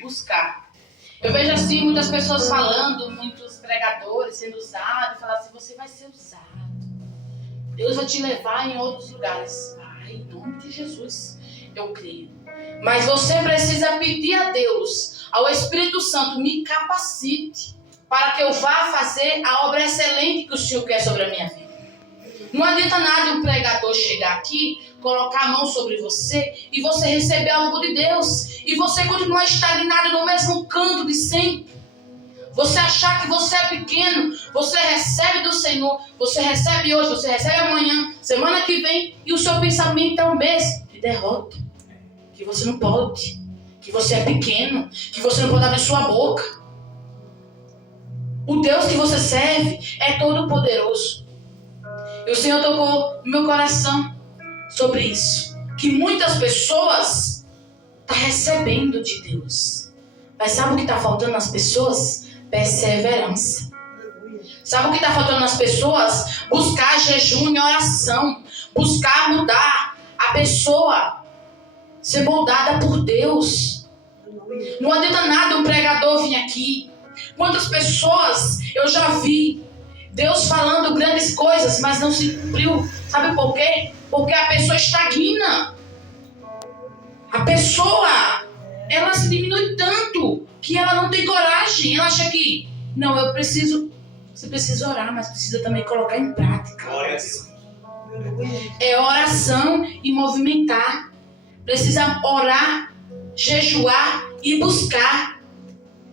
buscar. Eu vejo assim muitas pessoas falando, muitos pregadores sendo usados, falando assim, você vai ser usado. Deus vai te levar em outros lugares. Ai, em nome de Jesus, eu creio. Mas você precisa pedir a Deus, ao Espírito Santo, me capacite para que eu vá fazer a obra excelente que o Senhor quer sobre a minha vida. Não adianta nada um pregador chegar aqui, colocar a mão sobre você e você receber algo de Deus e você continuar estagnado no mesmo canto de sempre. Você achar que você é pequeno, você recebe do Senhor, você recebe hoje, você recebe amanhã, semana que vem, e o seu pensamento é o mesmo, de derrota. Que você não pode, que você é pequeno, que você não pode abrir sua boca. O Deus que você serve é todo poderoso. E o Senhor tocou no meu coração sobre isso. Que muitas pessoas estão recebendo de Deus. Mas sabe o que está faltando nas pessoas? Perseverança. Sabe o que está faltando nas pessoas? Buscar jejum e oração. Buscar mudar a pessoa. Ser moldada por Deus. Não adianta nada um pregador vir aqui. Quantas pessoas eu já vi Deus falando grandes coisas, mas não se cumpriu. Sabe por quê? Porque a pessoa estagna. A pessoa, ela se diminui tanto que ela não tem coragem. Ela acha que, não, eu preciso. Você precisa orar, mas precisa também colocar em prática. É oração e movimentar. Precisa orar, jejuar e buscar.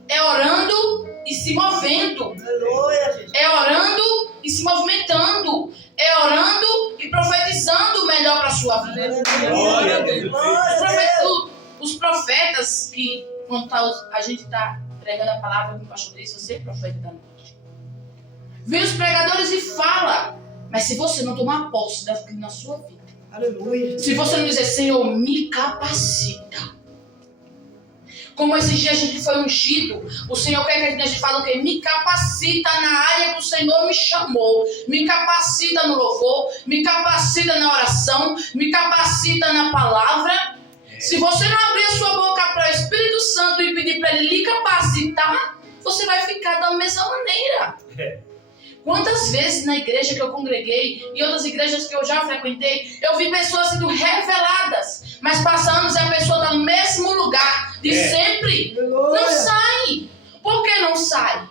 É orando e se movendo. É orando e se movimentando. É orando e profetizando o melhor para a sua vida. Os profetas que, quando a gente está pregando a palavra, como o pastor disse, você é profeta da noite. Vem os pregadores e fala. Mas se você não tomar posse daquilo na sua vida, aleluia. Se você não dizer, Senhor, me capacita. Como esses dias a gente foi ungido, o Senhor quer que a gente fale o quê? Me capacita na área que o Senhor me chamou. Me capacita no louvor, me capacita na oração, me capacita na palavra. Se você não abrir a sua boca para o Espírito Santo e pedir para Ele lhe capacitar, você vai ficar da mesma maneira. Quantas vezes na igreja que eu congreguei e outras igrejas que eu já frequentei, eu vi pessoas sendo reveladas, mas passa anos e a pessoa está no mesmo lugar de sempre. Não sai. Por que não sai?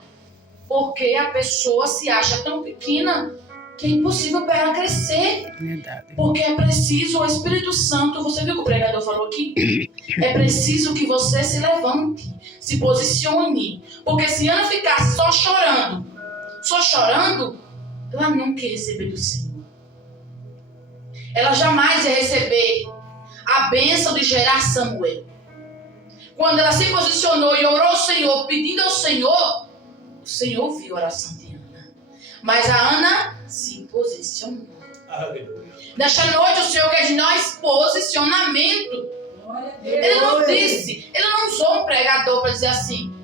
Porque a pessoa se acha tão pequena que é impossível para ela crescer. Verdade. Porque é preciso o Espírito Santo, você viu o que o pregador falou aqui? É preciso que você se levante, se posicione. Porque se Ana ficasse só chorando, ela não quer receber do Senhor. Ela jamais ia receber a bênção de gerar Samuel. Quando ela se posicionou e orou ao Senhor, pedindo ao Senhor, o Senhor ouviu a oração de Ana. Mas a Ana se posicionou. Aleluia. Nesta noite o Senhor quer de nós posicionamento. Ele não disse, ele não usou um pregador para dizer assim,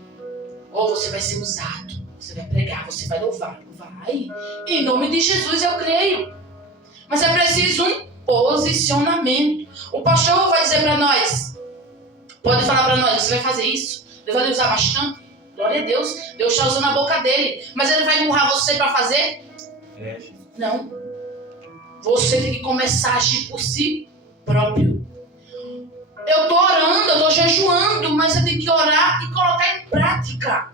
você vai ser usado. Você vai pregar, você vai louvar. Vai. Em nome de Jesus eu creio. Mas é preciso um posicionamento. O pastor vai dizer para nós. Pode falar para nós, você vai fazer isso. Deus vai usar bastante. Glória a Deus. Deus está usando a boca dele. Mas ele vai empurrar você para fazer? Não. Você tem que começar a agir por si próprio. Eu estou orando, eu estou jejuando. Mas você tem que orar e colocar em prática.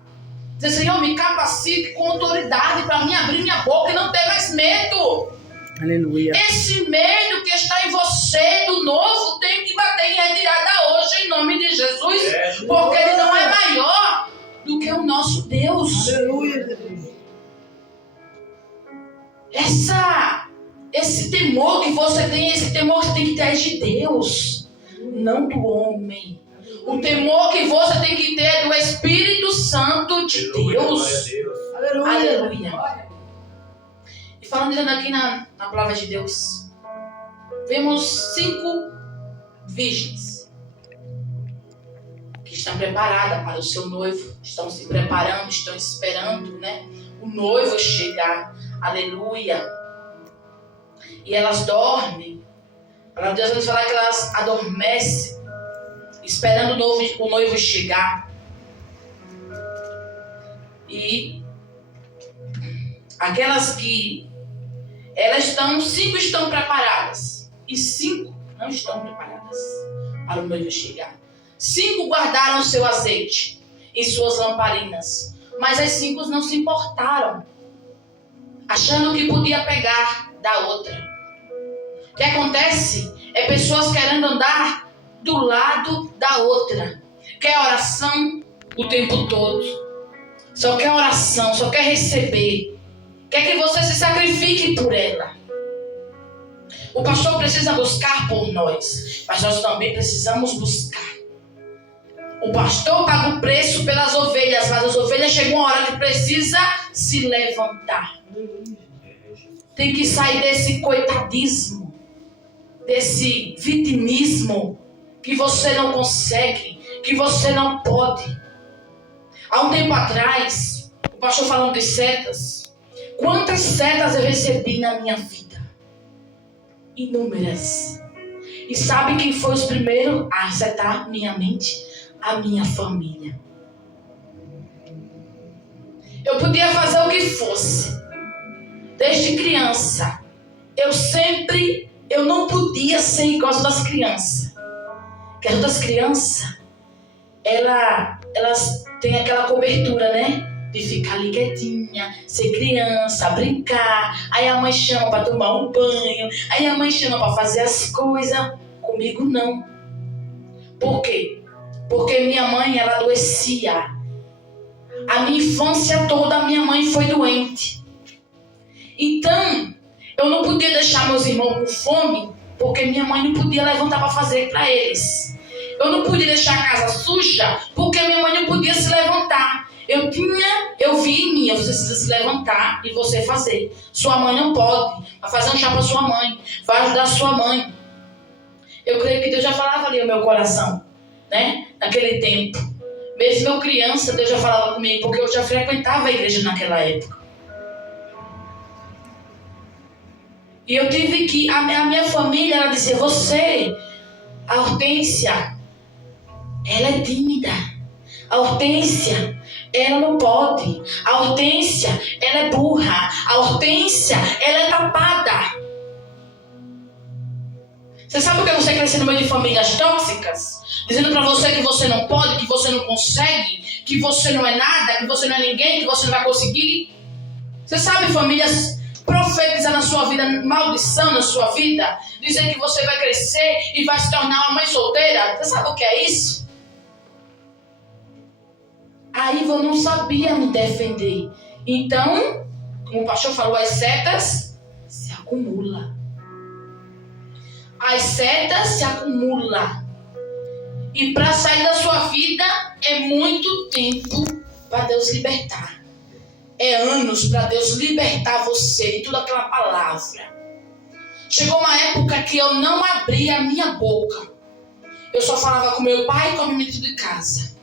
Dizer, Senhor, me capacite com autoridade para mim abrir minha boca e não ter mais medo. Aleluia. Esse medo que está em você do novo tem que bater em retirada hoje em nome de Jesus. Porque ele não é maior do que o nosso Deus. Aleluia. Esse temor que você tem, esse temor que você tem que ter é de Deus, não do homem. O temor que você tem que ter é do Espírito Santo de Deus. Aleluia. Aleluia. E falando aqui na palavra de Deus, vemos 5 virgens que estão preparadas para o seu noivo. Estão se preparando, estão esperando, o noivo chegar. Aleluia. E elas dormem. A palavra de Deus vai falar que elas adormecem. E esperando o noivo chegar. E aquelas que cinco estão preparadas e 5 não estão preparadas para o noivo chegar. 5 guardaram seu azeite em suas lamparinas, mas as 5 não se importaram, achando que podia pegar da outra. O que acontece é pessoas querendo andar do lado da outra. Quer oração o tempo todo. Só quer oração, só quer receber. Quer que você se sacrifique por ela. O pastor precisa buscar por nós, mas nós também precisamos buscar. O pastor paga o preço pelas ovelhas, mas as ovelhas chegam uma hora que precisa se levantar. Tem que sair desse coitadismo, desse vitimismo que você não consegue, que você não pode. Há um tempo atrás, o pastor falando de setas. Quantas setas eu recebi na minha vida? Inúmeras. E sabe quem foi os primeiros a acertar minha mente? A minha família. Eu podia fazer o que fosse. Desde criança. Eu não podia ser igual às das crianças. Porque as outras crianças, elas têm aquela cobertura, né? De ficar ali quietinha, ser criança, brincar. Aí a mãe chama para tomar um banho. Aí a mãe chama para fazer as coisas. Comigo não. Por quê? Porque minha mãe, ela adoecia. A minha infância toda, a minha mãe foi doente. Então, eu não podia deixar meus irmãos com fome, porque minha mãe não podia levantar para fazer para eles. Eu não podia deixar a casa suja, porque minha mãe não podia se levantar. Eu vi em mim, você precisa se levantar e você fazer. Sua mãe não pode. Vai fazer um chá para sua mãe. Vai ajudar sua mãe. Eu creio que Deus já falava ali no meu coração, né? Naquele tempo. Mesmo eu criança, Deus já falava comigo, porque eu já frequentava a igreja naquela época. E eu tive que, a minha família, ela dizia, a Hortência, ela é tímida. A Hortência, ela não pode. A Hortência, ela é burra. A Hortência, ela é tapada. Você sabe o que é você crescer no meio de famílias tóxicas? Dizendo pra você que você não pode, que você não consegue, que você não é nada, que você não é ninguém, que você não vai conseguir. Você sabe famílias profetizar na sua vida, maldição na sua vida, dizer que você vai crescer e vai se tornar uma mãe solteira? Você sabe o que é isso? Aí eu não sabia me defender. Então, como o pastor falou, as setas se acumulam. As setas se acumulam. E para sair da sua vida é muito tempo para Deus libertar. É anos para Deus libertar você de toda aquela palavra. Chegou uma época que eu não abria a minha boca. Eu só falava com meu pai e com a minha de casa.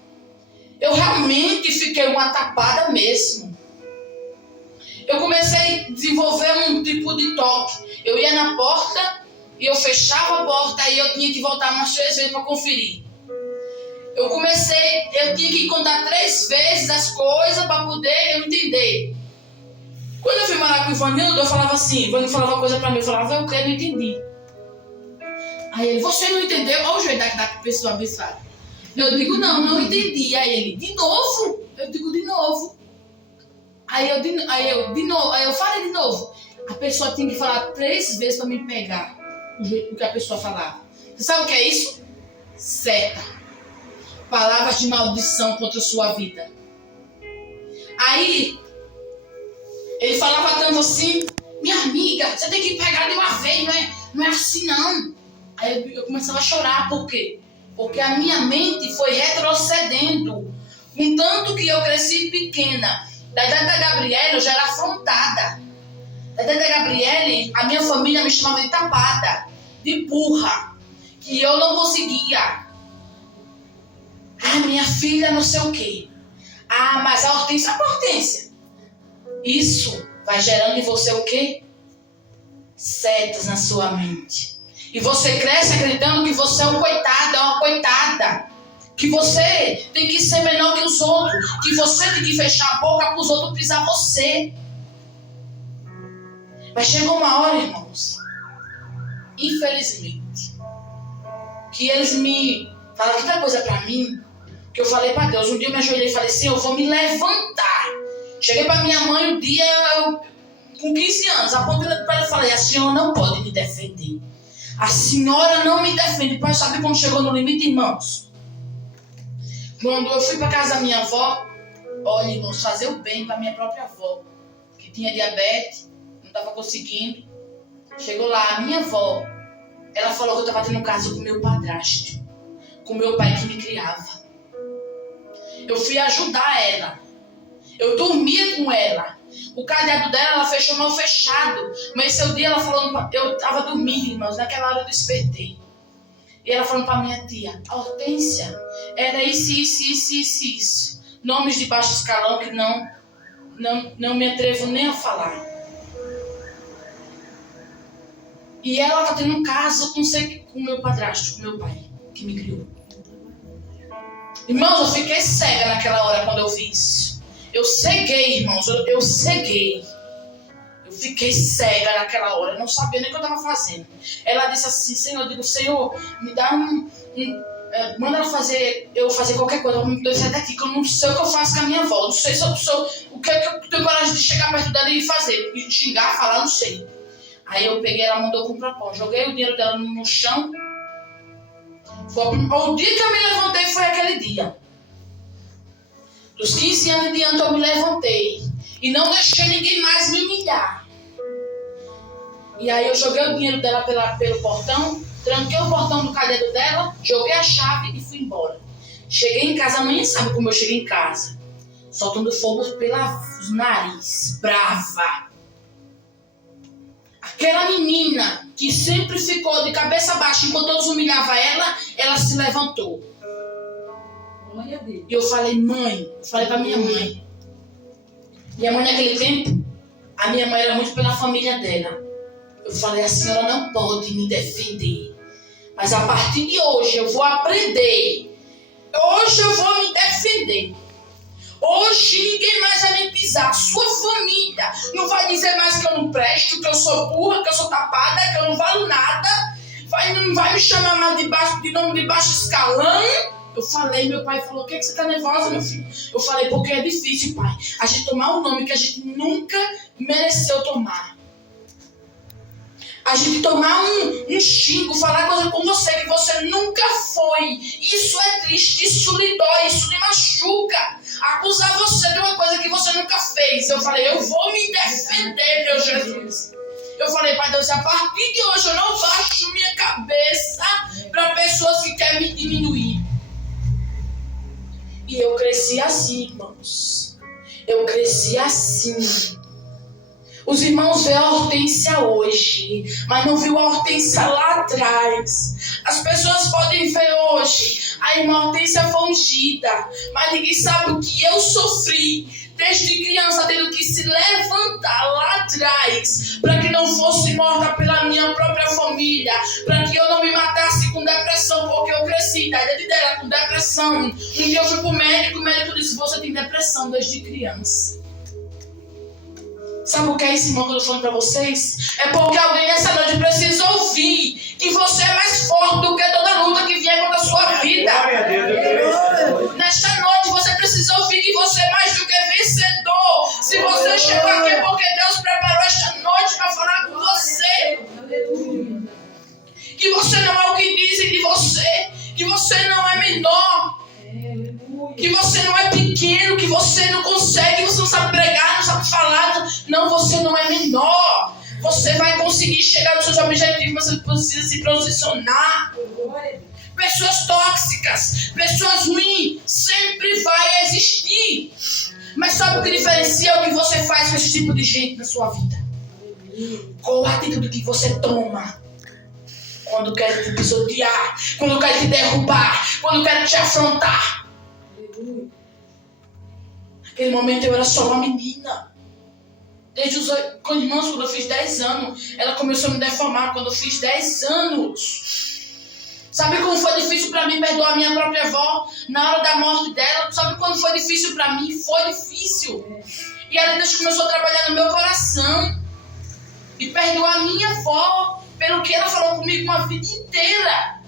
Eu realmente fiquei uma tapada mesmo. Eu comecei a desenvolver um tipo de toque. Eu ia na porta e eu fechava a porta e eu tinha que voltar umas 3 vezes para conferir. Eu tinha que contar 3 vezes as coisas para poder eu entender. Quando eu fui morar com o Ivanildo, eu falava assim, o Ivanildo falava uma coisa para mim, eu falava, eu não entendi. Aí ele, você não entendeu? Olha o jeito da pessoa abençoada. Eu digo, não entendi. Aí ele, de novo? Eu digo, de novo. Aí eu falei de novo. A pessoa tinha que falar 3 vezes para me pegar o jeito que a pessoa falava. Você sabe o que é isso? Seta. Palavras de maldição contra a sua vida. Aí, ele falava tanto assim, minha amiga, você tem que pegar de uma vez, não é assim não. Aí eu começava a chorar, por quê? Porque a minha mente foi retrocedendo. Contanto que eu cresci pequena. Da idade da Gabriela, eu já era afrontada. Da idade da Gabriela, a minha família me chamava de tapada, de burra, que eu não conseguia. Ah, minha filha não sei o quê. Ah, mas a Hortência, Isso vai gerando em você o quê? Setas na sua mente. E você cresce acreditando que você é um coitado, é uma coitada. Que você tem que ser menor que os outros. Que você tem que fechar a boca para os outros pisar você. Mas chegou uma hora, irmãos, infelizmente, que eles me falaram tanta coisa para mim, que eu falei para Deus. Um dia eu me ajoelhei e falei assim, eu vou me levantar. Cheguei para minha mãe um dia, com 15 anos, apontei para ela e falei, a senhora não pode me defender. A senhora não me defende. Pai, sabe quando chegou no limite, irmãos? Quando eu fui para casa da minha avó, olha, irmãos, fazer o bem para minha própria avó, que tinha diabetes, não estava conseguindo. Chegou lá, a minha avó, ela falou que eu estava tendo um caso com meu padrasto, com meu pai que me criava. Eu fui ajudar ela. Eu dormia com ela. O cadeado dela, ela fechou mal fechado. Mas esse dia ela falou, eu estava dormindo, irmãos, naquela hora eu despertei. E ela falou para minha tia, Hortência, era isso. Nomes de baixo escalão que não me atrevo nem a falar. E ela está tendo um caso com meu padrasto, com meu pai, que me criou. Irmãos, eu fiquei cega naquela hora quando eu vi isso. Eu ceguei, irmãos, eu ceguei. Eu fiquei cega naquela hora, eu não sabia nem o que eu estava fazendo. Ela disse assim, Senhor, eu digo, Senhor, me dá manda eu fazer qualquer coisa, eu me sair daqui, que eu não sei o que eu faço com a minha avó. Não sei se o que eu tenho coragem de chegar perto dela e fazer, e xingar, falar, não sei. Aí eu peguei, ela mandou comprar pão, joguei o dinheiro dela no chão. O dia que eu me levantei foi aquele dia. Dos 15 anos em diante eu me levantei. E não deixei ninguém mais me humilhar. E aí eu joguei o dinheiro dela pelo portão, tranquei o portão do cadeado dela, joguei a chave e fui embora. Cheguei em casa, amanhã sabe como eu cheguei em casa? Soltando fogo pelos nariz, brava. Aquela menina que sempre ficou de cabeça baixa enquanto todos humilhavam ela se levantou. E eu falei, mãe, falei pra minha mãe. Minha mãe naquele tempo, a minha mãe era muito pela família dela. Eu falei, a senhora não pode me defender. Mas a partir de hoje eu vou aprender. Hoje eu vou me defender. Hoje ninguém mais vai me pisar. Sua família não vai dizer mais que eu não presto, que eu sou burra, que eu sou tapada, que eu não valo nada. Não vai me chamar mais de nome de baixo escalão. Eu falei, meu pai falou, o que você tá nervosa, meu filho? Eu falei, porque é difícil, pai, a gente tomar um nome que a gente nunca mereceu tomar. A gente tomar um xingo, falar coisa com você que você nunca foi. Isso é triste, isso lhe dói, isso lhe machuca. Acusar você de uma coisa que você nunca fez. Eu falei, eu vou me defender, meu Jesus. Eu falei, pai Deus, a partir de hoje eu não baixo minha cabeça para pessoas que querem me diminuir. E eu cresci assim, irmãos. Eu cresci assim. Os irmãos veem a Hortência hoje, mas não viu a Hortência lá atrás. As pessoas podem ver hoje, a irmã Hortência foi ungida, mas ninguém sabe o que eu sofri desde criança, tendo que se levantar lá atrás, para que não fosse morta pela minha própria família, para que eu não me matasse com depressão, porque eu cresci da idade dela com depressão. Um dia eu fui pro médico, o médico disse, você tem depressão desde criança. Sabe o que é isso, irmão, que eu estou falando para vocês? É porque alguém nessa noite precisa ouvir que você é mais forte do que toda luta que vier contra a sua vida. Nesta noite você precisa ouvir que você é mais do que vencedor. Se você chegou aqui é porque Deus preparou esta noite para falar com você. Que você não é o que dizem de você. Que você não é menor. Que você não é pequeno, que você não consegue, que você não sabe pregar, não sabe falar. Não, você não é menor. Você vai conseguir chegar nos seus objetivos, mas você precisa se posicionar. Pessoas tóxicas, pessoas ruins, sempre vai existir. Mas sabe o que diferencia o que você faz com esse tipo de gente na sua vida? Qual a atitude que você toma quando quer te pisotear, quando quer te derrubar, quando quer te afrontar? Naquele momento eu era só uma menina. Desde os 8, quando eu fiz 10 anos, ela começou a me deformar. Quando eu fiz 10 anos, Sabe como foi difícil para mim perdoar minha própria avó na hora da morte dela? Sabe quando foi difícil para mim? Foi difícil. E aí Deus começou a trabalhar no meu coração. E perdoar minha avó pelo que ela falou comigo uma vida inteira.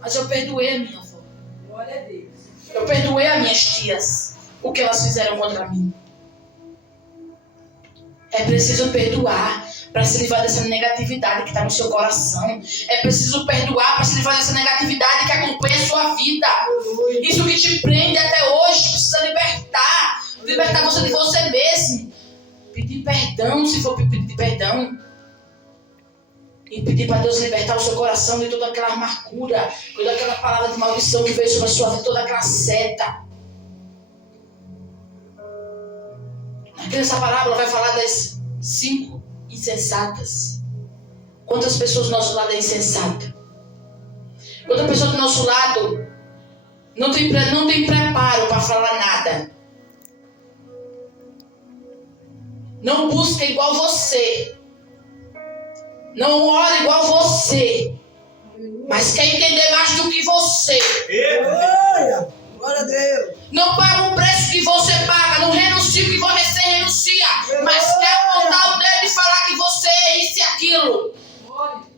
Mas eu perdoei a minha avó. Glória a Deus. Eu perdoei as minhas tias. O que elas fizeram contra mim. É preciso perdoar para se livrar dessa negatividade que está no seu coração. É preciso perdoar para se livrar dessa negatividade que acompanha a sua vida. Isso que te prende até hoje, precisa libertar. Libertar você de você mesmo. Pedir perdão, se for pedir perdão. E pedir para Deus libertar o seu coração de toda aquela amargura, toda aquela palavra de maldição que veio sobre a sua vida, toda aquela seta. Aqui nessa parábola vai falar das 5 insensatas. Quantas pessoas do nosso lado é insensata? Quantas pessoas do nosso lado não tem preparo para falar nada? Não busca igual você. Não ora igual você. Mas quer entender mais do que você. Glória a Deus. Não paga o preço que você paga. Não renuncia o que você renuncia. Mas quer apontar o dedo e falar que você é isso e aquilo.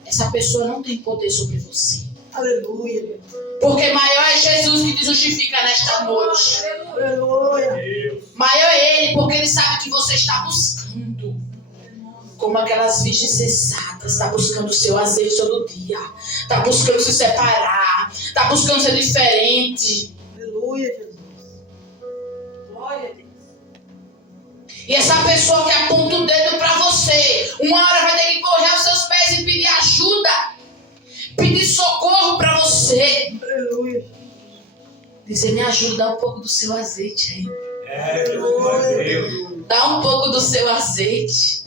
Essa pessoa não tem poder sobre você. Aleluia. Porque maior é Jesus que te justifica nesta noite. Aleluia. Maior é Ele, porque Ele sabe que você está buscando. Como aquelas virgens sensatas, está buscando o seu azeite todo dia. Está buscando se separar. Está buscando ser diferente. Aleluia, Jesus. Glória a Deus. E essa pessoa que aponta o dedo para você, uma hora vai ter que correr aos seus pés e pedir ajuda. Pedir socorro para você. Aleluia. Dizer, me ajuda, dá um pouco do seu azeite aí. Glória a Deus. Dá um pouco do seu azeite.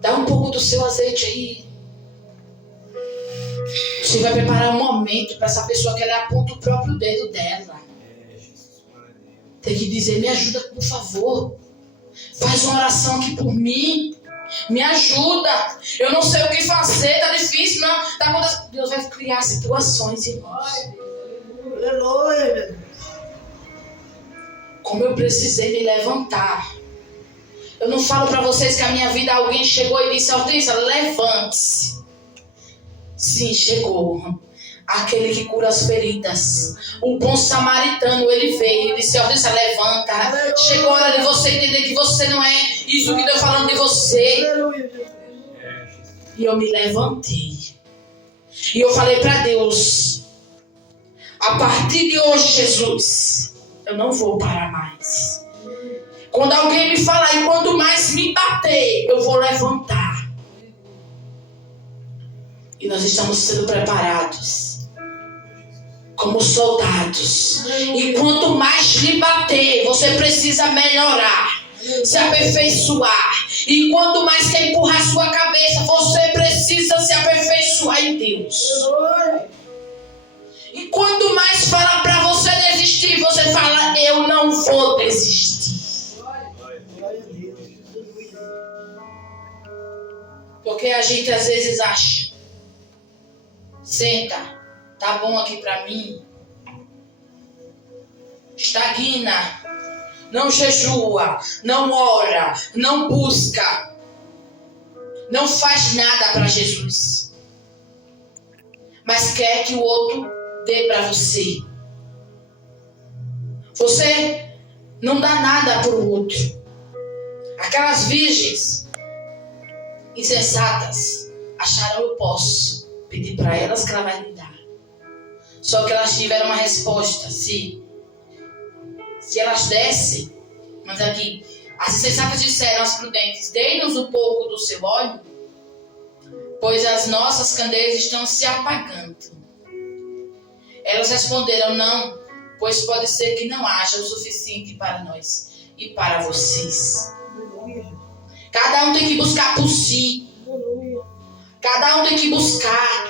Dá um pouco do seu azeite aí. Você vai preparar um momento para essa pessoa que ela aponta o próprio dedo dela. Tem que dizer, me ajuda por favor. Faz uma oração aqui por mim. Me ajuda. Eu não sei o que fazer, tá difícil, não. Tá acontecendo. Deus vai criar situações, irmãos. Aleluia. Como eu precisei me levantar. Eu não falo para vocês que a minha vida alguém chegou e disse, Hortência, levante-se. Sim, chegou. Aquele que cura as feridas. O bom samaritano, ele veio e disse, Hortência, levanta. Aleluia. Chegou a hora de você entender que você não é isso que Deus falando de você. Aleluia. E eu me levantei. E eu falei para Deus, a partir de hoje, Jesus, eu não vou parar mais. Quando alguém me falar e quanto mais me bater, eu vou levantar. E nós estamos sendo preparados como soldados. E quanto mais lhe bater, você precisa melhorar, se aperfeiçoar. E quanto mais quer empurrar sua cabeça, você precisa se aperfeiçoar em Deus. E quanto mais fala para você desistir, você fala, eu não vou desistir. Porque a gente às vezes acha, senta, tá bom aqui pra mim, estagna, não jejua, não ora, não busca, não faz nada para Jesus, mas quer que o outro dê para você. Você não dá nada para o outro. Aquelas virgens insensatas acharam, eu posso pedir para elas que ela vai me dar. Só que elas tiveram uma resposta, se elas dessem, mas aqui as insensatas disseram às prudentes, dê-nos um pouco do seu óleo, pois as nossas candeias estão se apagando. Elas responderam, não, pois pode ser que não haja o suficiente para nós e para vocês. Cada um tem que buscar por si. Cada um tem que buscar.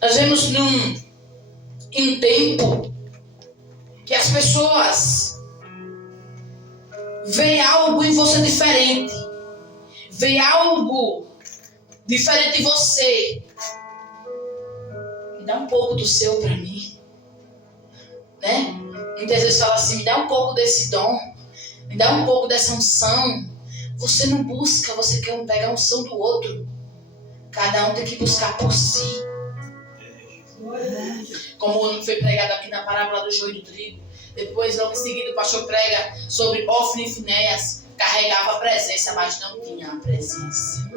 Nós vemos em um tempo que as pessoas veem algo em você diferente. Veem algo diferente de você. Me dá um pouco do seu para mim. Né? Muitas vezes fala assim, me dá um pouco desse dom. Me dá um pouco dessa unção. Você não busca, você quer pegar a unção do outro. Cada um tem que buscar por si. Como foi pregado aqui na parábola do joio e do trigo. Depois, logo em seguida, o pastor prega sobre Ofni e Finéias. Carregava a presença, mas não tinha a presença.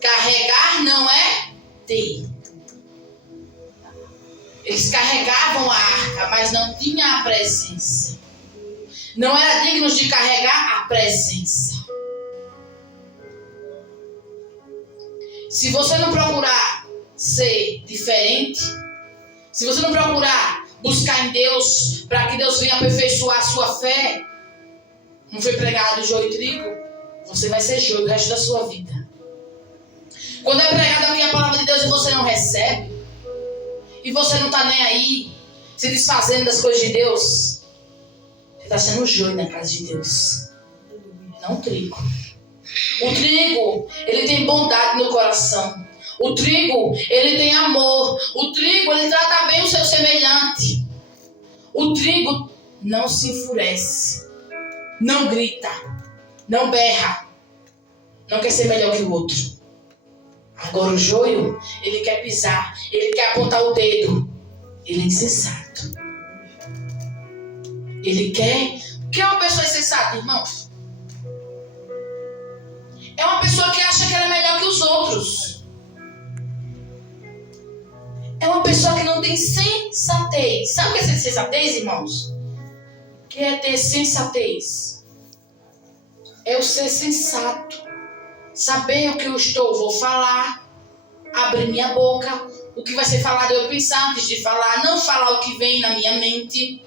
Carregar não é ter. Eles carregavam a arca, mas não tinha a presença. Não eram dignos de carregar a presença. Se você não procurar ser diferente, se você não procurar buscar em Deus, para que Deus venha aperfeiçoar a sua fé, não foi pregado joio e trigo, você vai ser joio o resto da sua vida. Quando é pregado aqui a palavra de Deus e você não recebe, e você não está nem aí, se desfazendo das coisas de Deus, você está sendo joio na casa de Deus, não trigo. O trigo, ele tem bondade no coração. O trigo, ele tem amor. O trigo, ele trata bem o seu semelhante. O trigo não se enfurece, não grita, não berra, não quer ser melhor que o outro. Agora o joio, ele quer pisar, ele quer apontar o dedo. Ele é insensato. Ele quer... O que é uma pessoa insensata, irmãos? É uma pessoa que acha que ela é melhor que os outros. É uma pessoa que não tem sensatez. Sabe o que é sensatez, irmãos? O que é ter sensatez? É o ser sensato. Saber o que eu vou falar. Abrir minha boca. O que vai ser falado eu pensar antes de falar. Não falar o que vem na minha mente.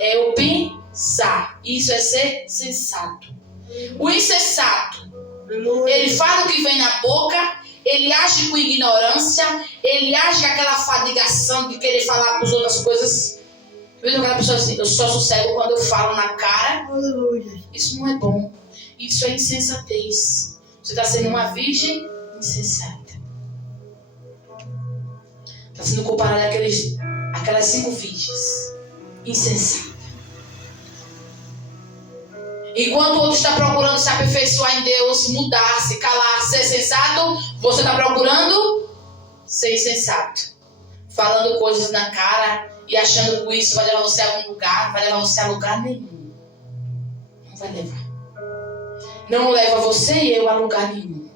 É eu pensar. Isso é ser sensato. O insensato, ele fala o que vem na boca, ele age com ignorância, ele age com aquela fadigação de querer falar para os outras coisas. Eu vejo aquela pessoa assim, eu só sossego quando eu falo na cara. Isso não é bom. Isso é insensatez. Você está sendo uma virgem insensata. Está sendo comparado àquelas 5 virgens insensatas. Enquanto o outro está procurando se aperfeiçoar em Deus, mudar, se calar, ser sensato, você está procurando ser insensato. Falando coisas na cara e achando que isso vai levar você a algum lugar, vai levar você a lugar nenhum. Não vai levar. Não leva você e eu a lugar nenhum.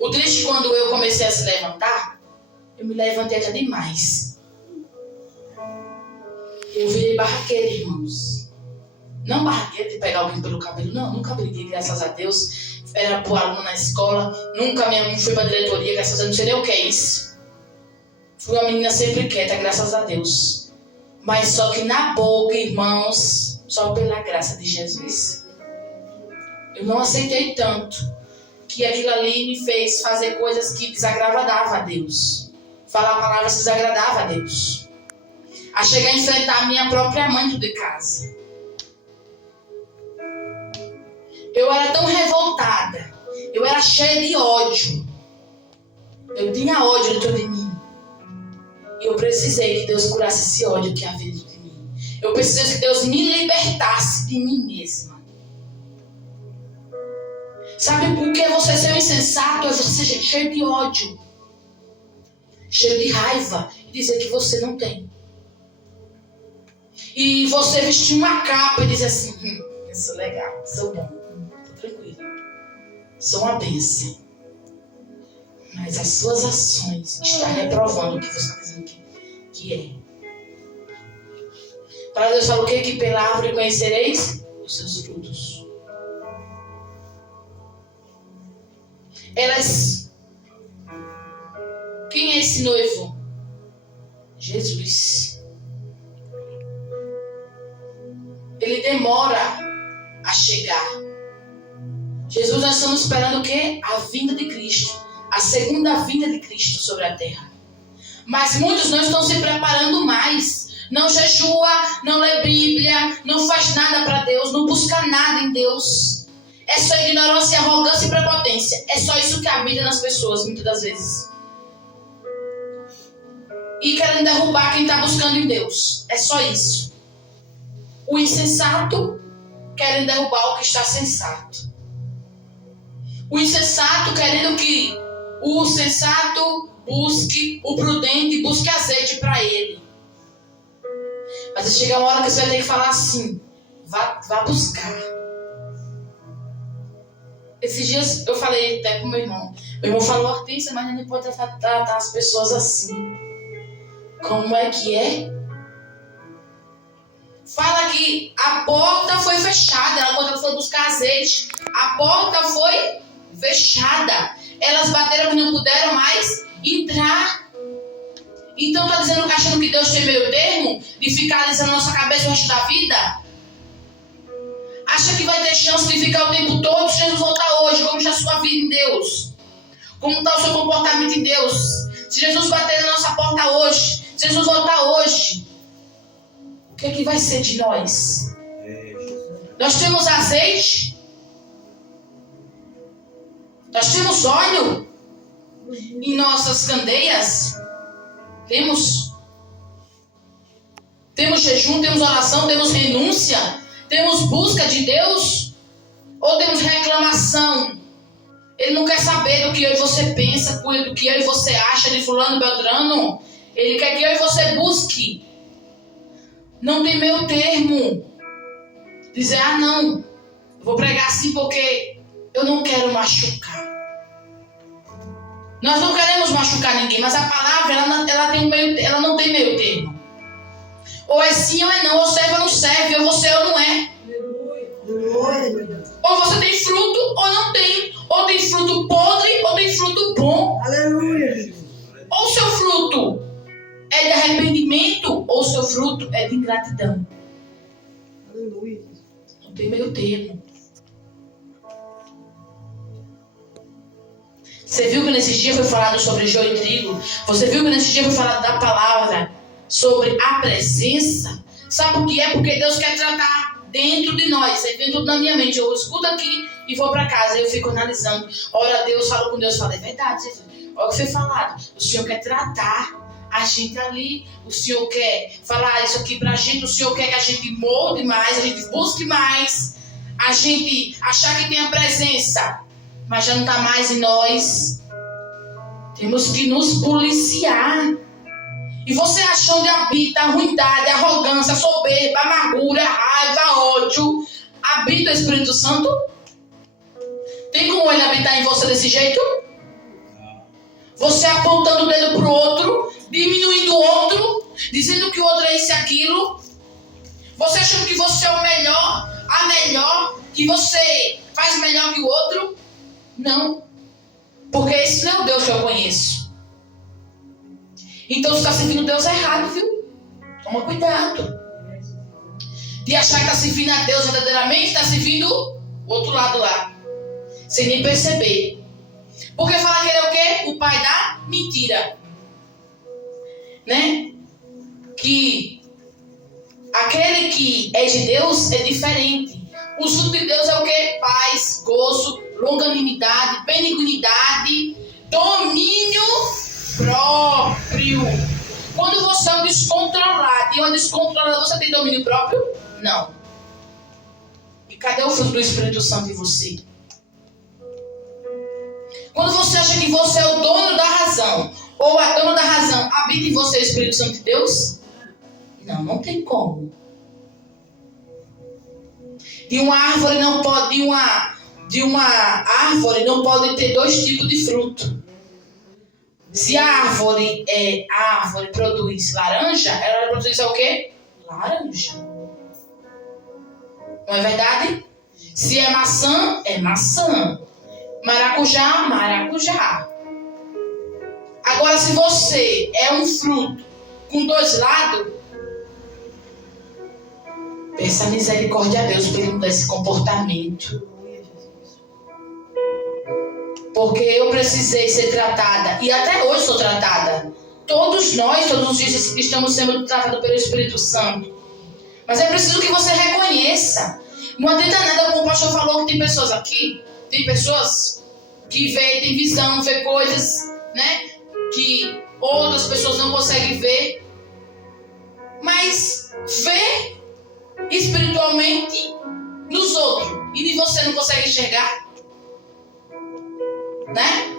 O triste quando eu comecei a se levantar, eu me levantei até demais. Eu virei barraqueira, irmãos. Não barraqueira de pegar alguém pelo cabelo, não, nunca briguei, graças a Deus. Era por aluno na escola, nunca fui pra diretoria, graças a Deus, não sei nem o que é isso. Fui uma menina sempre quieta, graças a Deus. Mas só que na boca, irmãos, só pela graça de Jesus. Eu não aceitei tanto, que aquilo ali me fez fazer coisas que desagradavam a Deus. Falar palavras que desagradavam a Deus. A chegar a enfrentar a minha própria mãe dentro de casa. Eu era tão revoltada. Eu era cheia de ódio. Eu tinha ódio dentro de mim. E eu precisei que Deus curasse esse ódio que havia dentro de mim. Eu precisei que Deus me libertasse de mim mesma. Sabe por que você ser um insensato? É você ser cheio de ódio. Cheio de raiva. E dizer que você não tem. E você vestir uma capa e dizer assim, eu sou legal, sou bom. Tranquilo. Sou uma bênção. Mas as suas ações estão reprovando o que você está dizendo que é. Para Deus fala o quê? Que pela árvore conhecereis os seus frutos. Elas... Quem é esse noivo? Jesus. Ele demora a chegar. Jesus, nós estamos esperando o quê? A vinda de Cristo. A segunda vinda de Cristo sobre a terra. Mas muitos não estão se preparando mais. Não jejua, não lê Bíblia, não faz nada para Deus, não busca nada em Deus. É só ignorância, arrogância e prepotência. É só isso que habita nas pessoas, muitas das vezes. E querendo derrubar quem está buscando em Deus. É só isso. O insensato querendo derrubar o que está sensato. O insensato querendo que o sensato busque, o prudente busque azeite para ele. Mas chega uma hora que você vai ter que falar assim: vá buscar. Esses dias eu falei até com meu irmão. Meu irmão falou: Hortência, mas não pode tratar as pessoas assim. Como é que é? Fala que a porta foi fechada. Quando ela foi buscar azeite, a porta foi fechada. Elas bateram, mas não puderam mais entrar. Então está dizendo, achando que Deus tem meio termo de ficar alisando a nossa cabeça o resto da vida? Acha que vai ter chance de ficar o tempo todo? Se Jesus voltar hoje, como está a sua vida em Deus? Como está o seu comportamento em Deus? Se Jesus bater na nossa porta hoje, se Jesus voltar hoje, o que é que vai ser de nós? Nós temos azeite? Nós temos óleo em nossas candeias? Temos jejum, temos oração, temos renúncia, temos busca de Deus? Ou temos reclamação? Ele não quer saber do que eu e você pensa, do que eu e você acha de fulano, beltrano. Ele quer que eu e você busque. Não tem meio termo. Dizer, não, eu vou pregar assim porque eu não quero machucar. Nós não queremos machucar ninguém, mas a palavra ela não tem meio termo. Ou é sim ou é não, ou serve ou não serve, ou você ou não é. Ou você tem fruto ou não tem. Ou tem fruto podre ou tem fruto bom. Aleluia. Ou seu fruto é de arrependimento ou seu fruto é de ingratidão. Aleluia. Não tem meio termo. Você viu que nesse dia foi falado sobre joio e trigo? Você viu que nesse dia foi falado da palavra sobre a presença? Sabe o que é? Porque Deus quer tratar dentro de nós. Aí vem tudo na minha mente. Eu escuto aqui e vou para casa. Eu fico analisando. Ora a Deus, falo com Deus. Falo, é verdade, Jesus. Olha o que foi falado. O Senhor quer tratar a gente ali. O Senhor quer falar isso aqui pra gente. O Senhor quer que a gente molde mais, a gente busque mais. A gente achar que tem a presença, mas já não está mais em nós. Temos que nos policiar. E você acha onde habita a ruindade, a arrogância, a soberba, a amargura, a raiva, a ódio? Habita o Espírito Santo? Tem como ele habitar em você desse jeito? Você apontando o dedo para o outro, diminuindo o outro, dizendo que o outro é isso e aquilo. Você achando que você é o melhor, a melhor, que você faz melhor que o outro? Não. Porque esse não é o Deus que eu conheço. Então você está servindo Deus errado, viu? Toma cuidado. De achar que está servindo a Deus verdadeiramente, está servindo o outro lado lá. Sem nem perceber. Porque fala que ele é o quê? O pai da mentira. Né? Que aquele que é de Deus é diferente. O fruto de Deus é o quê? Paz, gozo, longanimidade, benignidade, domínio próprio. Quando você é um descontrolado e uma descontrolada, você tem domínio próprio? Não. E cadê o fruto do Espírito Santo em você? Quando você acha que você é o dono da razão, ou a dona da razão, habita em você o Espírito Santo de Deus? Não, não tem como. De uma árvore não pode ter dois tipos de fruto. Se a árvore produz laranja, ela produz o quê? Laranja. Não é verdade? Se é maçã, é maçã. Maracujá, maracujá. Agora, se você é um fruto com dois lados, peça misericórdia a Deus para ele mudar esse comportamento. Porque eu precisei ser tratada, e até hoje sou tratada. Todos nós, todos os dias estamos sendo tratados pelo Espírito Santo. Mas é preciso que você reconheça. Não adianta nada, como o pastor falou, que tem pessoas aqui, tem pessoas que vê, tem visão, vê coisas, né, que outras pessoas não conseguem ver, mas vê espiritualmente nos outros e você não consegue enxergar, né?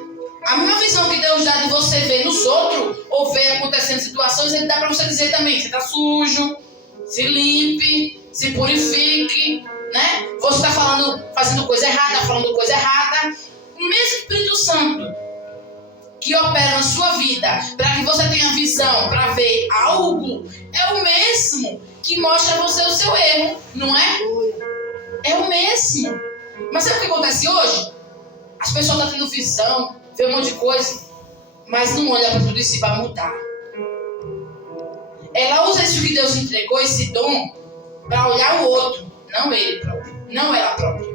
A mesma visão que Deus dá de você ver nos outros ou ver acontecendo situações, Ele dá para você dizer também: você está sujo, se limpe, se purifique, né? Você está fazendo coisa errada, falando coisa errada. O mesmo Espírito Santo que opera na sua vida para que você tenha visão para ver algo é o mesmo que mostra a você o seu erro, não é? É o mesmo. Mas sabe o que acontece hoje? As pessoas estão tendo visão, vê um monte de coisa, mas não olha para tudo isso para mudar. Ela usa isso que Deus entregou, esse dom, para olhar o outro, não ele próprio, não ela própria.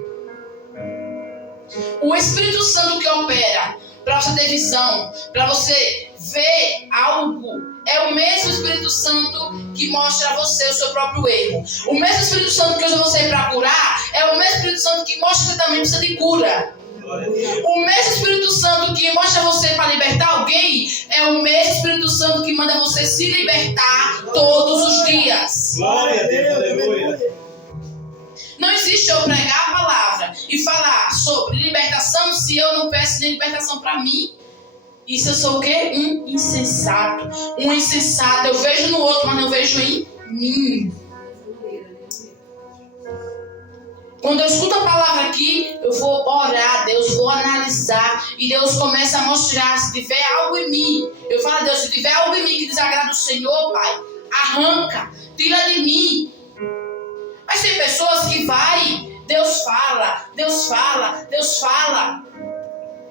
O Espírito Santo que opera para você ter visão, para você ver algo, é o mesmo Espírito Santo que mostra a você o seu próprio erro. O mesmo Espírito Santo que usa você para curar, é o mesmo Espírito Santo que mostra que você também precisa de cura. O mesmo Espírito Santo que mostra você para libertar alguém, é o mesmo Espírito Santo que manda você se libertar todos os dias. Glória a Deus, aleluia. Não existe eu pregar a palavra e falar sobre libertação se eu não peço nem libertação para mim. Isso eu sou o quê? Um insensato. Um insensato. Eu vejo no outro, mas não vejo em mim. Quando eu escuto a palavra aqui, eu vou orar a Deus, vou analisar. E Deus começa a mostrar se tiver algo em mim. Eu falo a Deus, se tiver algo em mim que desagrada o Senhor, Pai, arranca, tira de mim. Mas tem pessoas que vai, Deus fala, Deus fala, Deus fala.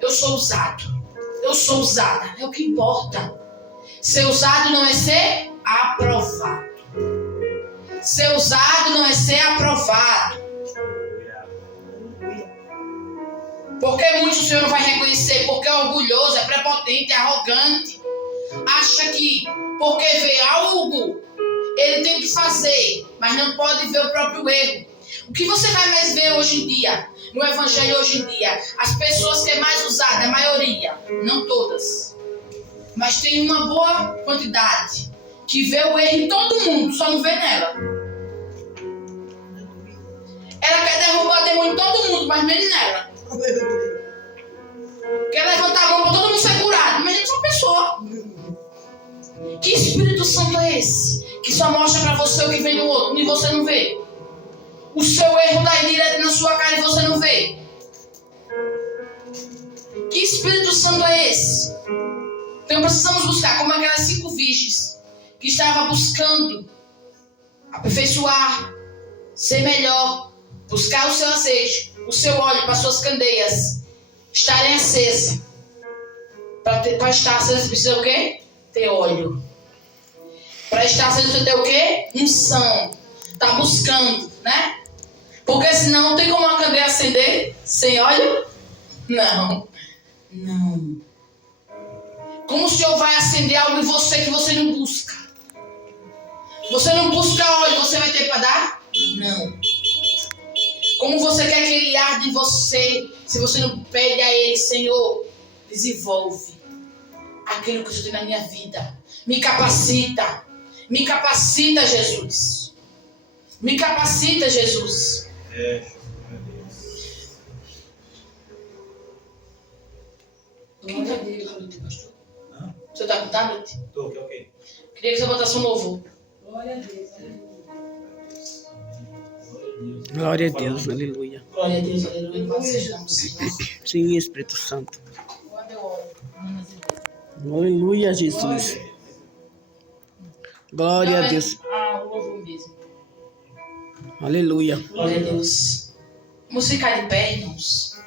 Eu sou usado, eu sou usada, é o que importa. Ser usado não é ser aprovado. Ser usado não é ser aprovado. Porque muito o Senhor não vai reconhecer, porque é orgulhoso, é prepotente, é arrogante. Acha que porque vê algo, ele tem que fazer, mas não pode ver o próprio erro. O que você vai mais ver hoje em dia, no evangelho hoje em dia? As pessoas que é mais usada, a maioria, não todas, mas tem uma boa quantidade, que vê o erro em todo mundo, só não vê nela. Ela quer derrubar demônio em todo mundo, mas menos nela. Quer levantar a mão para todo mundo ser curado, mas é uma pessoa. Que Espírito Santo é esse? Que só mostra para você o que vem no outro e você não vê. O seu erro está aí direto na sua cara e você não vê. Que Espírito Santo é esse? Então precisamos buscar como aquelas 5 virgens que estavam buscando aperfeiçoar, ser melhor, buscar o seu azeite, o seu óleo para suas candeias estarem acesas. Para estar acesa precisa o quê? Ter óleo. Para estar acesa precisa ter o quê? Unção. Está buscando, né? Porque senão não tem como uma candeia acender sem óleo? Não. Não. Como o Senhor vai acender algo em você que você não busca? Você não busca óleo, você vai ter para dar? Não. Como você quer que Ele arde em você, se você não pede a Ele, Senhor, desenvolve aquilo que eu tenho na minha vida. Me capacita. Me capacita, Jesus. Me capacita, Jesus. Quem está com tablet, pastor? Você está com tablet? Estou, ok. Queria que você botasse um louvor. Glória a Deus. Glória a Deus, aleluia. Glória a Deus, aleluia. Louvado seja o nome do Senhor. Sim, Espírito Santo. Quando eu oro, Aleluia, Jesus. Glória a Deus. Ah, o louvor mesmo. Aleluia. Glória a Deus. Vamos ficar de pé, irmãos.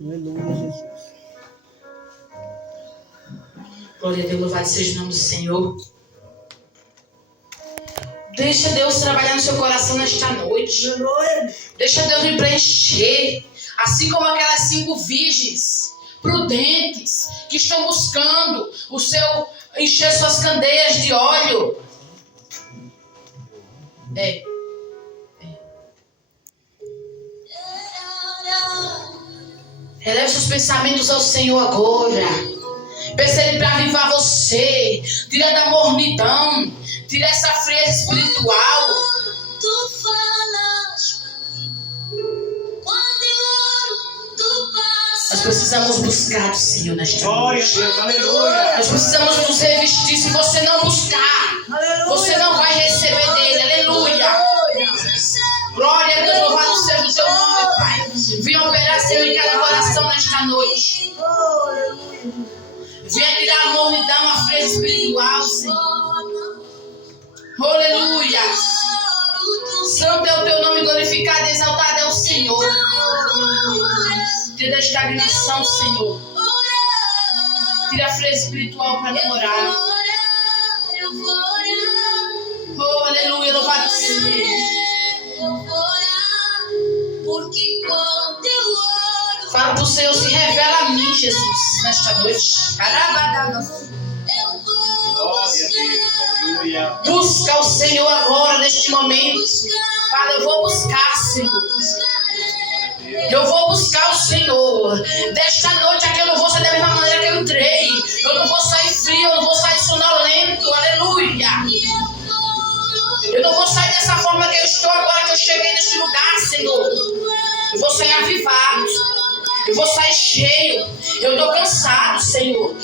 Aleluia, Jesus. Glória a Deus, louvado seja o nome do Senhor. Deixa Deus trabalhar no seu coração nesta noite. Deixa Deus me preencher. Assim como aquelas 5 virgens prudentes que estão buscando encher suas candeias de óleo. Eleve seus pensamentos ao Senhor agora. Peça Ele para avivar você. Tira da mornidão. Tira essa frieza espiritual. Nós precisamos buscar o Senhor nesta noite. Glória a Deus, aleluia. Nós precisamos nos revestir. Se você não buscar, você não vai receber dele. Aleluia. Glória a Deus, louvado seja o teu nome, Pai. Venha operar, Senhor, em cada coração nesta noite. Venha tirar a mornidão, a frieza espiritual, Senhor. Aleluia. Santo é o teu nome, glorificado e exaltado é o Senhor. Tira a estagnação, Senhor. Tira a frieza espiritual para namorar. Oh, aleluia, louvado seja. Fala pro Senhor, se revela a mim, Jesus, nesta noite. Glória a Deus, aleluia. Busca o Senhor agora, neste momento. Fala, eu vou buscar, Senhor. Eu vou buscar o Senhor. Desta noite aqui eu não vou sair da mesma maneira que eu entrei. Eu não vou sair frio, eu não vou sair sonolento. Aleluia. Eu não vou sair dessa forma que eu estou agora que eu cheguei neste lugar, Senhor. Eu vou sair avivado. Eu vou sair cheio. Eu estou cansado, Senhor.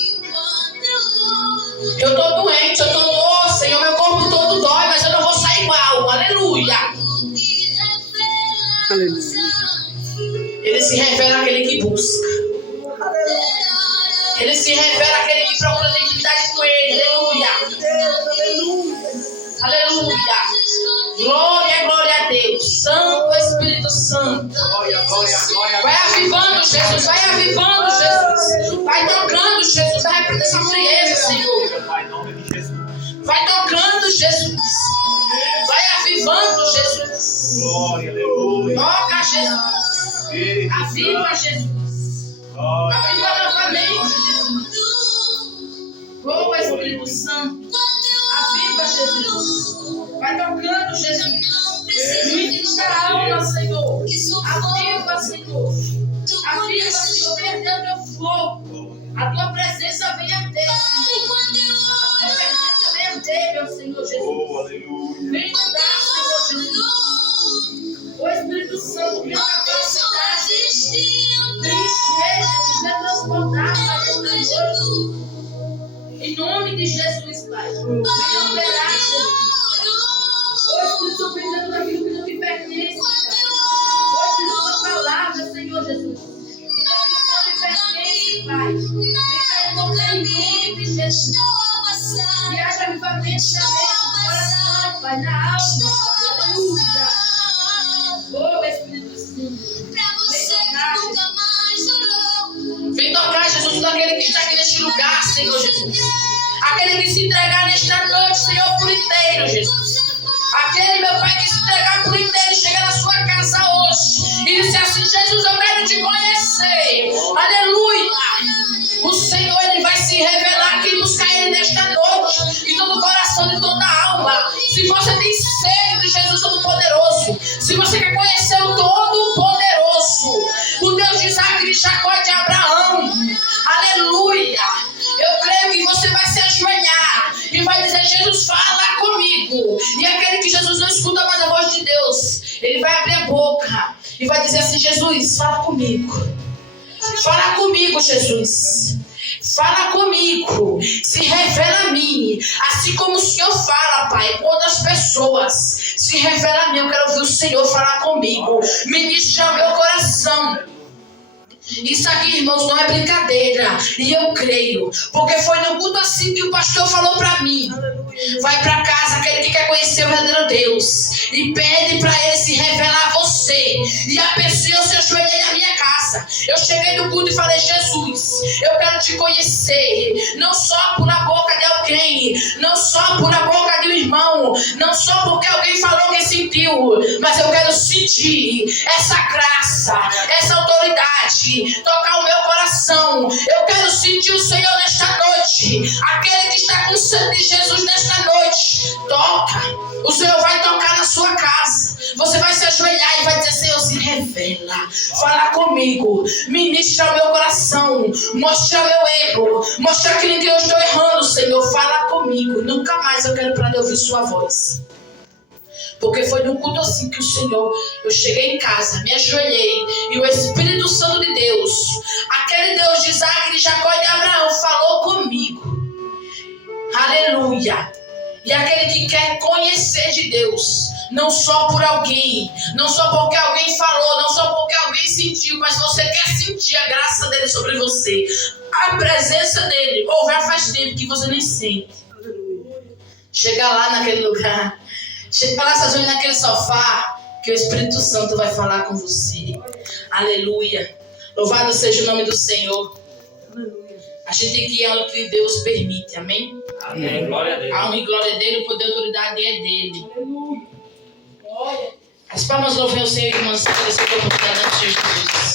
Eu estou doente, eu estou dor, Senhor. Meu corpo todo dói, mas eu não vou sair igual. Aleluia. Aleluia. Ele se revela àquele que busca. Ele se revela àquele que procura ter intimidade com Ele. Aleluia. Aleluia. Glória, glória a Deus. Santo Espírito Santo. Glória, glória, glória. Vai avivando, Jesus. Vai avivando, Jesus. Vai tocando, Jesus. Vai repreender essa frieza, Senhor. Pai, em nome de Jesus. Vai tocando, Jesus. Vai avivando, Jesus. Glória, aleluia. Toca, Jesus. Espírito Aviva, Santo. Jesus. Glória, Aviva novamente, Jesus. Oh, Espírito Santo. Aviva, Jesus. Vai tocando, Jesus. Ilumina a alma, Senhor. Aviva, Senhor. Aviva, Senhor. Venha ter o teu fogo. A tua presença venha ter, Senhor. A tua presença venha ter, meu Senhor Jesus. oh, aleluia. Vem mudar, Senhor Jesus. O Espírito Santo, vem capacidade. Vem encher, Jesus. Vem transbordar, Pai, nesta noite. Em nome de Jesus, Pai. Venha operar, Jesus. O Espírito Santo, vem dentro daquilo que não te pertence, Pai. O Espírito da palavra, Senhor Jesus. Daquilo que não te pertence, Pai. Vem cair em nome de Jesus. Que haja avivamento na mente, no coração, Pai, na alma, Pai. Aleluia. Oh, Espírito Santo. Vem tocar, Jesus, daquele que está aqui neste lugar, Senhor Jesus. Aquele que se entregar nesta noite, Senhor, por inteiro, Jesus. Aquele, meu Pai, que se entregar por inteiro e chega na sua casa hoje e dizer assim: Jesus, eu quero te conhecer. Aleluia. O Senhor, Ele vai se revelar aqui e buscar Ele nesta noite, de todo o coração, de toda a alma. Se você tem sede de Jesus Todo-Poderoso, se você quer conhecer o Todo-Poderoso, o Deus de Isaac, de Jacó e de Abraão, aleluia. Eu creio que você vai se ajoelhar e vai dizer: Jesus, fala comigo. E aquele que Jesus não escuta mais a voz de Deus, ele vai abrir a boca e vai dizer assim: Jesus, fala comigo. Fala comigo, Jesus. Fala comigo. Se revela a mim. Assim como o Senhor fala, Pai, com outras pessoas. Se revela a mim. Eu quero ouvir o Senhor falar comigo. Ministra meu coração. Isso aqui, irmãos, não é brincadeira. E eu creio, porque foi no culto assim que o pastor falou para mim: vai para casa, aquele que quer conhecer o verdadeiro Deus, e pede para ele se revelar a você. E a pessoa, eu se ajoelhei na minha casa. Eu cheguei no culto e falei: Jesus, eu quero te conhecer, não só por a boca de alguém, não só por a boca de um irmão, não só porque alguém falou que sentiu, mas eu quero sentir essa graça, essa autoridade tocar o meu coração. Eu quero sentir o Senhor nesta noite. Aquele que está com sede de Jesus nesta noite, toca. O Senhor vai tocar na sua mostrar meu erro, mostrar aquilo em que eu estou errando, Senhor. Fala comigo. Nunca mais eu quero parar de ouvir sua voz. Porque foi num culto assim que o Senhor, eu cheguei em casa, me ajoelhei, e o Espírito Santo de Deus, aquele Deus de Isaac, de Jacó e de Abraão, falou comigo. Aleluia. E aquele que quer conhecer de Deus, não só por alguém, não só porque alguém falou, não só porque alguém sentiu, mas você quer sentir a graça dele sobre você, a presença dele, ou já faz tempo que você nem sente. Chega lá naquele lugar, chega lá sozinho naquele sofá, que o Espírito Santo vai falar com você. Aleluia. Louvado seja o nome do Senhor. A gente tem que ir ao que Deus permite, amém? Amém. Glória a Deus. A honra e glória é dele, o poder e a autoridade é dele. As palmas louvem o Senhor, irmãos, por essa oportunidade de Jesus.